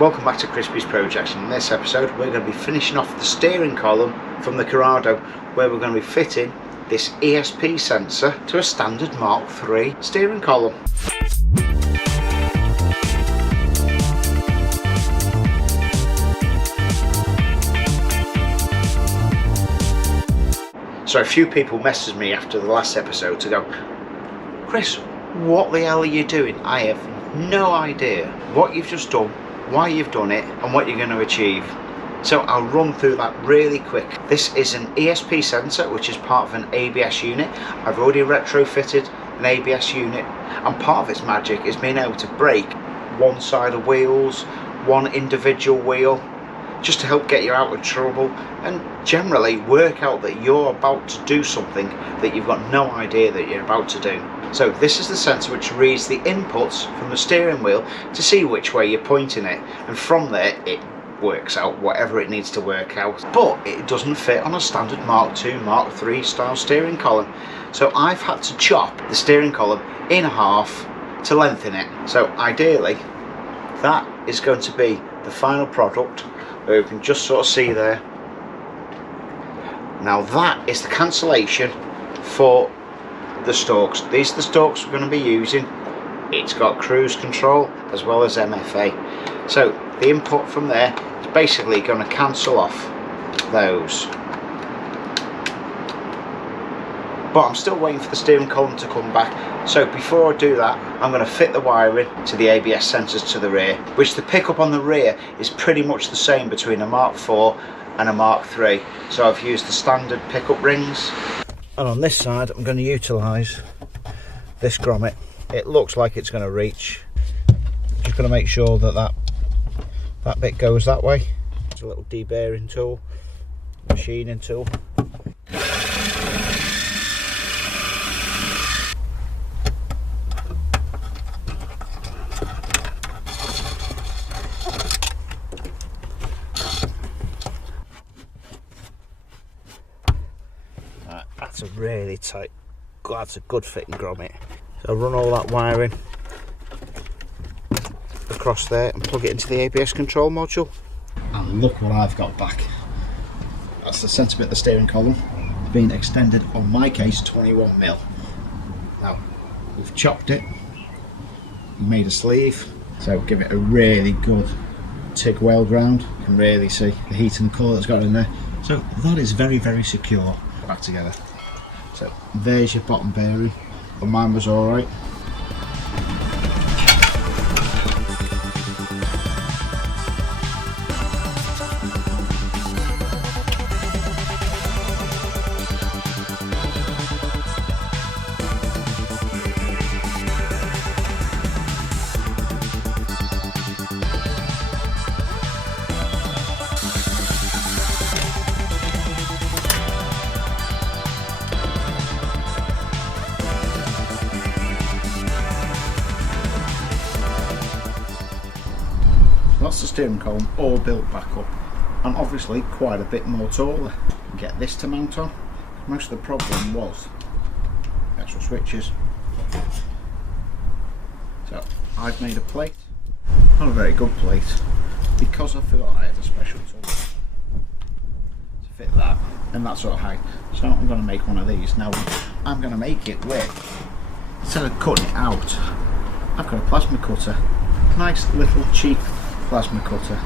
Welcome back to Crispy's Projects. In this episode we're going to be finishing off the steering column from the Corrado, where we're going to be fitting this ESP sensor to a standard Mark III steering column. So a few people messaged me after the last episode to go, Chris, what the hell are you doing? I have no idea what you've just done, why you've done it, and what you're going to achieve. So I'll run through that really quick. This is an ESP sensor which is part of an ABS unit. I've already retrofitted an ABS unit, and part of its magic is being able to brake one side of wheels, one individual wheel, just to help get you out of trouble and generally work out that you're about to do something that you've got no idea that you're about to do. So this is the sensor which reads the inputs from the steering wheel to see which way you're pointing it, and from there it works out whatever it needs to work out. But it doesn't fit on a standard Mark II, Mark III style steering column. So I've had to chop the steering column in half to lengthen it. So ideally that is going to be the final product, where you can just sort of see there. Now that is the cancellation for the stalks. These are the stalks we're going to be using. It's got cruise control as well as MFA. So the input from there is basically going to cancel off those. But I'm still waiting for the steering column to come back. So before I do that, I'm going to fit the wiring to the ABS sensors to the rear, which the pickup on the rear is pretty much the same between a Mark IV and a Mark III. So I've used the standard pickup rings. And on this side, I'm going to utilise this grommet. It looks like it's going to reach. Just going to make sure that that bit goes that way. It's a little deburring tool, machining tool. That's a really tight, that's a good fitting grommet. So I'll run all that wiring across there and plug it into the ABS control module. And look what I've got back. That's the centre bit of the steering column, being extended, on my case, 21mm. Now, we've chopped it, made a sleeve, so give it a really good TIG weld round. You can really see the heat and the colour that's got in there. So that is very, very secure. Back together. So there's your bottom bearing, but mine was alright. That's the steering column all built back up, and obviously quite a bit more taller. Get this to mount on. Most of the problem was extra switches. So I've made a plate, not a very good plate, because I forgot I had a special tool to fit that and that sort of height. So I'm going to make one of these. Now I'm going to make it with, instead of cutting it out, I've got a plasma cutter. Nice little cheap plasma cutter.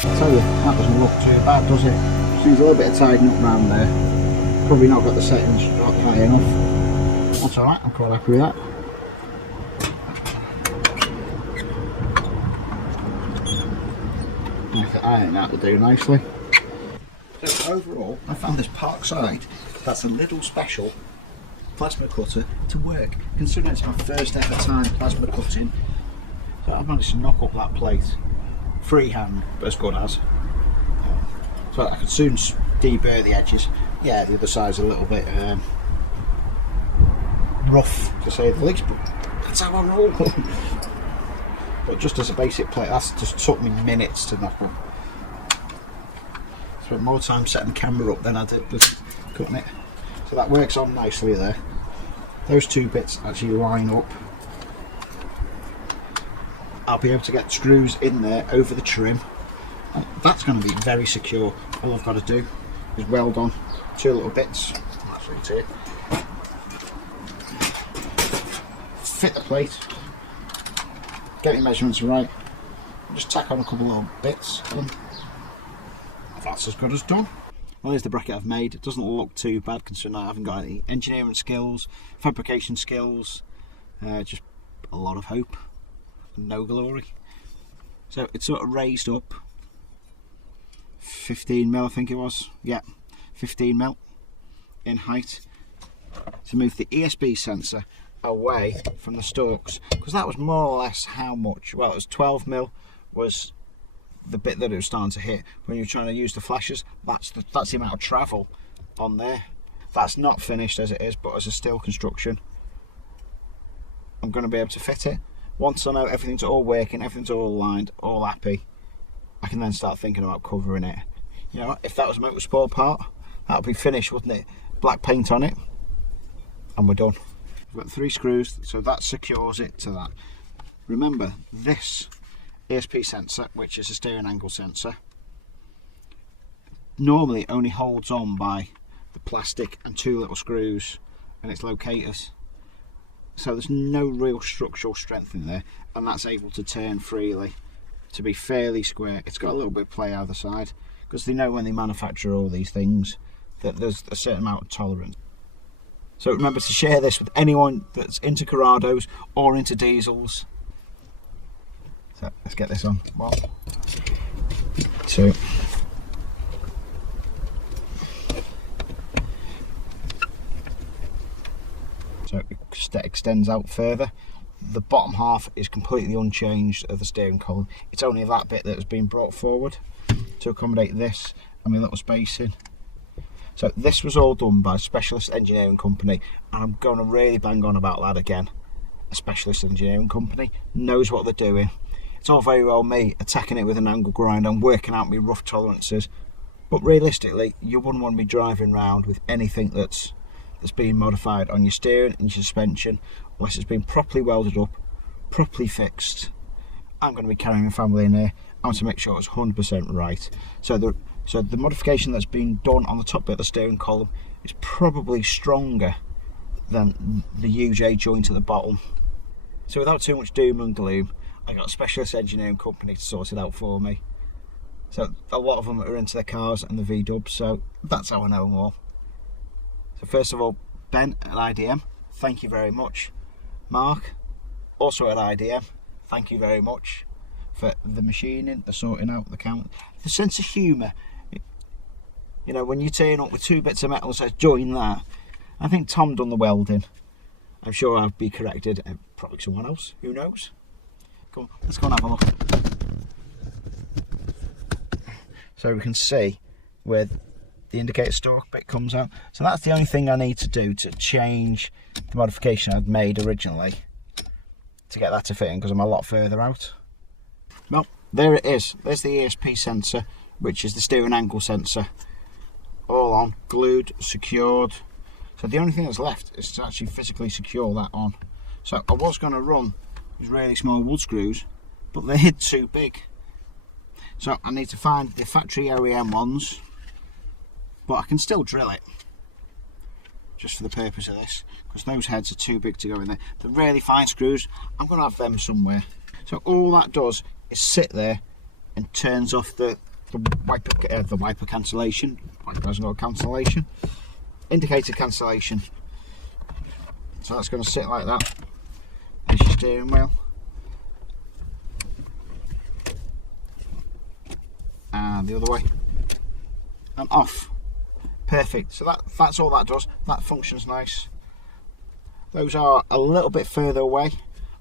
I tell you, that doesn't look too bad, does it? needs a little bit of tidying up around there. Probably not got the settings high enough. That's alright, I'm quite happy with that. I think that will do nicely. So overall, I found this Parkside, that's a little special plasma cutter to work. Considering it's my first ever time plasma cutting, so I've managed to knock up that plate freehand, but as good as. So I could soon deburr the edges. Yeah, the other side's a little bit rough to say the least, but that's how I roll. But just as a basic plate, that's just took me minutes to knock up. Spent more time setting the camera up than I did just cutting it. So that works on nicely there. Those two bits actually line up. I'll be able to get screws in there over the trim. And that's going to be very secure. All I've got to do is weld on two little bits. That's right here. Fit the plate. Get your measurements right. Just tack on a couple of little bits. And that's as good as done. Well, there's the bracket I've made. It doesn't look too bad considering I haven't got any engineering skills, fabrication skills, just a lot of hope and no glory. So it's sort of raised up 15mm, I think it was. Yeah, 15mm in height to move the ESP sensor away from the stalks, because that was more or less how much, well, it was 12mm was the bit that it was starting to hit when you're trying to use the flashes. That's the amount of travel on there. That's not finished as it is, but as a steel construction, I'm going to be able to fit it. Once I know everything's all working, everything's all aligned, all happy, I can then start thinking about covering it. You know, if that was a motorsport part, that would be finished, wouldn't it? Black paint on it, and we're done. We've got 3 screws, so that secures it to that. Remember, this ESP sensor, which is a steering angle sensor, normally only holds on by the plastic and 2 little screws and its locators. So there's no real structural strength in there, and that's able to turn freely to be fairly square. It's got a little bit of play either side, because they know when they manufacture all these things that there's a certain amount of tolerance. So remember to share this with anyone that's into Corrados or into diesels. So let's get this on. 1, 2. So it extends out further. The bottom half is completely unchanged of the steering column. It's only that bit that has been brought forward to accommodate this and my little spacing. So this was all done by a specialist engineering company, and I'm going to really bang on about that again. A specialist engineering company knows what they're doing. It's all very well me attacking it with an angle grinder and working out my rough tolerances, but realistically you wouldn't want to be driving around with anything that's been modified on your steering and your suspension unless it's been properly welded up, properly fixed. I'm going to be carrying a family in here. I want to make sure it's 100% right. So the modification that's been done on the top bit of the steering column is probably stronger than the UJ joint at the bottom. So without too much doom and gloom, I got a specialist engineering company to sort it out for me. So a lot of them are into their cars and the VW, so that's how I know them all. So first of all, Ben at IDM, thank you very much. Mark, also at IDM, thank you very much for the machining, the sorting out, the count, the sense of humour. You know, when you turn up with 2 bits of metal and says join that, I think Tom done the welding. I'm sure I'll be corrected, and probably someone else, who knows. Come on, let's go and have a look. So we can see where the indicator stalk bit comes out. So that's the only thing I need to do to change the modification I'd made originally to get that to fit in, because I'm a lot further out. Well, there it is. There's the ESP sensor, which is the steering angle sensor. All on, glued, secured. So the only thing that's left is to actually physically secure that on. So I was going to run these really small wood screws, but they're too big. So I need to find the factory OEM ones, but I can still drill it just for the purpose of this, because those heads are too big to go in there. The really fine screws, I'm going to have them somewhere. So all that does is sit there and turns off the the wiper cancellation. Wiper has no cancellation. Indicator cancellation. So that's going to sit like that. There's your steering wheel. And the other way. And off. Perfect. So that's all that does. That functions nice. Those are a little bit further away.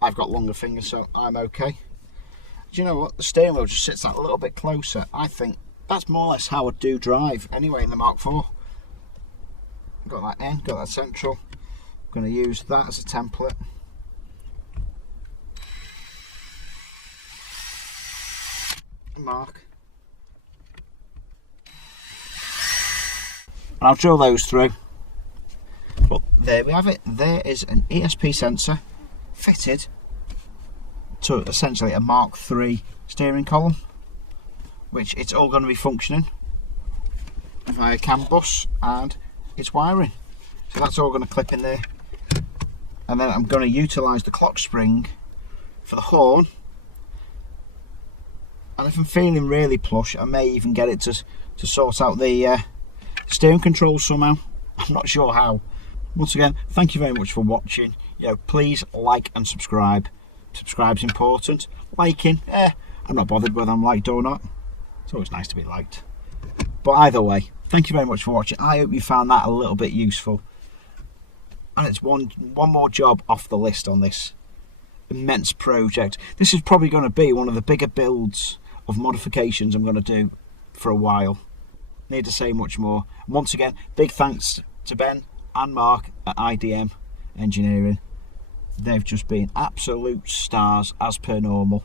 I've got longer fingers, so I'm okay. Do you know what? The steering wheel just sits that a little bit closer. I think that's more or less how I do drive anyway in the Mark IV. Got that in, got that central. I'm going to use that as a template. Mark. And I'll drill those through. But there we have it. There is an ESP sensor fitted to essentially a Mark III steering column, which it's all going to be functioning via CAN bus and its wiring. So that's all going to clip in there. And then I'm going to utilise the clock spring for the horn. And if I'm feeling really plush, I may even get it to sort out the steering control somehow. I'm not sure how. Once again, thank you very much for watching. Please like and subscribe. Subscribe's important. Liking, I'm not bothered whether I'm liked or not. It's always nice to be liked. But either way, thank you very much for watching. I hope you found that a little bit useful. And it's one more job off the list on this immense project. This is probably going to be one of the bigger builds of modifications I'm going to do for a while. Need to say much more. And once again, big thanks to Ben and Mark at IDM Engineering. They've just been absolute stars as per normal.